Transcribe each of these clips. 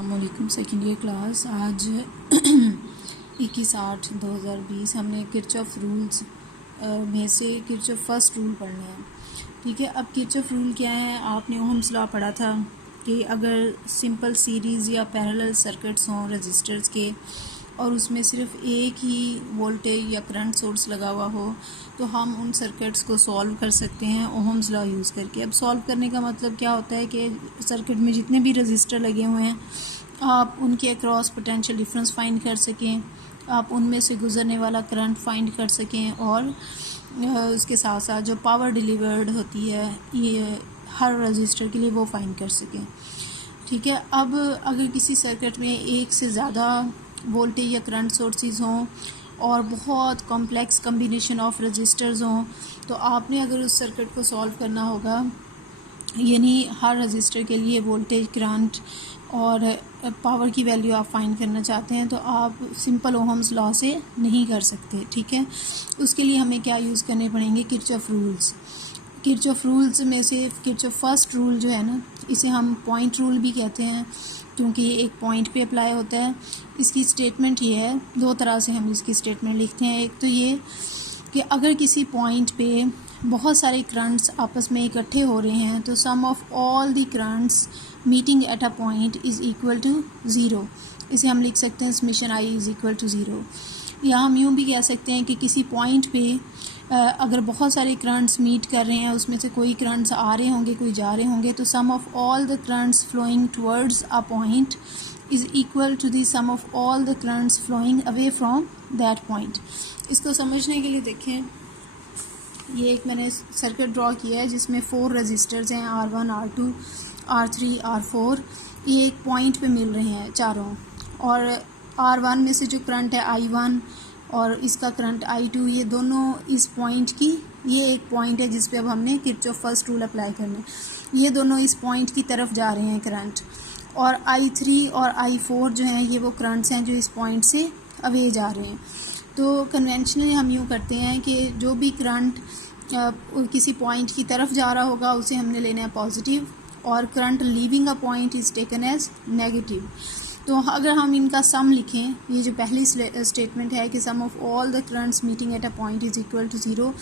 अस्सलामुअलैकुम second year class. आज 21/8/2020 हमने किरचॉफ रूल्स में से किरचॉफ फर्स्ट रूल पढ़ना है। ठीक है, अब किरचॉफ रूल क्या है? आपने ओहम्स लॉ पढ़ा था कि अगर सिंपल सीरीज़ या पैरेलल सर्किट्स हों रजिस्टर्स के और उसमें सिर्फ एक ही वोल्टेज या करंट सोर्स लगा हुआ हो तो हम उन सर्किट्स को सॉल्व कर सकते हैं ओहम्स लॉ यूज़ करके। अब सॉल्व करने का मतलब क्या होता है कि सर्किट में जितने भी रजिस्टर लगे हुए हैं आप उनके अक्रॉस पोटेंशियल डिफरेंस फाइंड कर सकें, आप उनमें से गुज़रने वाला करंट फाइंड कर सकें और उसके साथ साथ जो पावर डिलीवर्ड होती है ये हर रजिस्टर के लिए वो फाइंड कर सकें। ठीक है, अब अगर किसी सर्किट में एक से ज़्यादा वोल्टेज या करंट सोर्सेज हों और बहुत कॉम्प्लेक्स कम्बिनेशन ऑफ रजिस्टर्स हों तो आपने अगर उस सर्किट को सॉल्व करना होगा, यानी हर रजिस्टर के लिए वोल्टेज, करंट और पावर की वैल्यू आप फाइंड करना चाहते हैं तो आप सिंपल ओहम्स लॉ से नहीं कर सकते। ठीक है, उसके लिए हमें क्या यूज़ करने पड़ेंगे? Kirchhoff rules. किरचॉफ रूल्स में से किरचॉफ फर्स्ट रूल जो है ना, इसे हम पॉइंट रूल भी कहते हैं क्योंकि ये एक पॉइंट पे अप्लाई होता है। इसकी स्टेटमेंट ये है, दो तरह से हम इसकी स्टेटमेंट लिखते हैं। एक तो ये कि अगर किसी पॉइंट पे बहुत सारे करंट्स आपस में इकट्ठे हो रहे हैं तो sum of all the currents meeting at a point is equal to zero. इसे हम लिख सकते हैं summation I is equal to zero. या हम यूँ भी कह सकते हैं कि किसी पॉइंट पे अगर बहुत सारे करंट्स मीट कर रहे हैं, उसमें से कोई करंट्स आ रहे होंगे, कोई जा रहे होंगे, तो sum of all the currents flowing towards a point is equal to the sum of all the currents flowing away from that point. इसको समझने के लिए देखें, ये एक मैंने सर्किट ड्रॉ किया है जिसमें 4 रजिस्टर्स हैं, R1, R2, R3, R4। ये एक पॉइंट पे मिल रहे हैं चारों, और R1 में से जो करंट है I1 और इसका करंट I2, ये दोनों इस पॉइंट की, ये एक पॉइंट है जिस पे अब हमने किरचॉफ फर्स्ट रूल अप्लाई करना है। ये दोनों इस पॉइंट की तरफ जा रहे हैं करंट, और I3 और I4 जो हैं ये वो करंट्स हैं जो इस पॉइंट से अवे जा रहे हैं। तो कन्वेंशनली हम यूँ करते हैं कि जो भी करंट किसी पॉइंट की तरफ जा रहा होगा उसे हमने लेना है पॉजिटिव, और current leaving a point is taken as negative. तो अगर हम इनका सम लिखें, ये जो पहली स्टेटमेंट है कि sum of all the currents meeting at a point is equal to zero,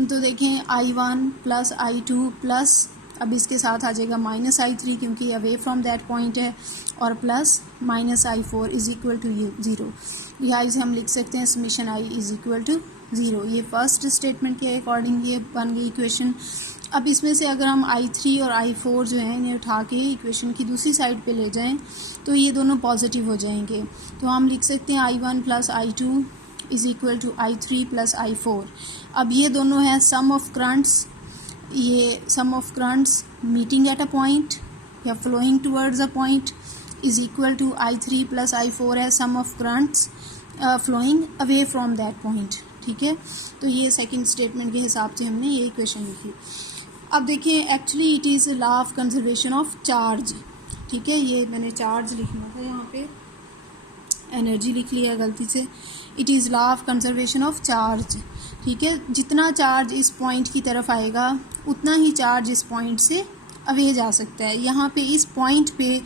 तो देखें I1 प्लस I2 प्लस, अब इसके साथ आ जाएगा माइनस I3 क्योंकि अवे फ्रॉम दैट पॉइंट है, और plus minus I4 is equal to zero. या इसे हम लिख सकते हैं summation I is equal to zero. ये फर्स्ट स्टेटमेंट के अकॉर्डिंग ये बन गई इक्वेशन। अब इसमें से अगर हम I3 और I4 जो हैं इन्हें उठा के इक्वेशन की दूसरी साइड पे ले जाएं तो ये दोनों पॉजिटिव हो जाएंगे। तो हम लिख सकते हैं I1 plus I2 is equal to I3 plus I4। अब ये दोनों हैं सम ऑफ करंट्स, ये sum of currents meeting at a point या flowing towards a point is equal to I3 plus I4 है sum of currents flowing away from that point. ठीक है, तो ये सेकंड स्टेटमेंट के हिसाब से हमने ये इक्वेशन लिखी। अब देखिए, actually it is law of conservation of charge. ठीक है, ये मैंने चार्ज लिखना था, यहाँ पे एनर्जी लिख लिया गलती से। It is law of conservation of charge. ठीक है, जितना चार्ज इस पॉइंट की तरफ आएगा उतना ही चार्ज इस पॉइंट से अवे जा सकता है। यहाँ पे इस पॉइंट पे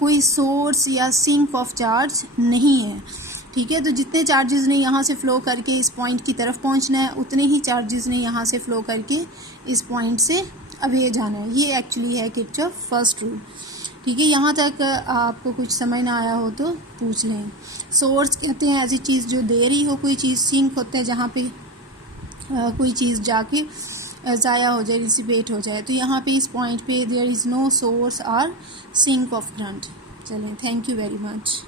कोई सोर्स या सिंक ऑफ चार्ज नहीं है। ठीक है, तो जितने चार्जेस ने यहाँ से फ़्लो करके इस पॉइंट की तरफ पहुँचना है उतने ही चार्जेस ने यहाँ से फ़्लो करके इस पॉइंट से अवे जाना है। ये एक्चुअली है किरचॉफ फर्स्ट रूल। ठीक है, यहाँ तक आपको कुछ समझ ना आया हो तो पूछ लें। सोर्स कहते हैं ऐसी चीज़ जो दे रही हो कोई चीज़, सिंक होता है जहाँ पे कोई चीज़ जाके ज़ाया हो जाए, डिसिपेट हो जाए। तो यहाँ पे इस पॉइंट पे देयर इज़ नो सोर्स और सिंक ऑफ करंट। चलें, थैंक यू वेरी मच।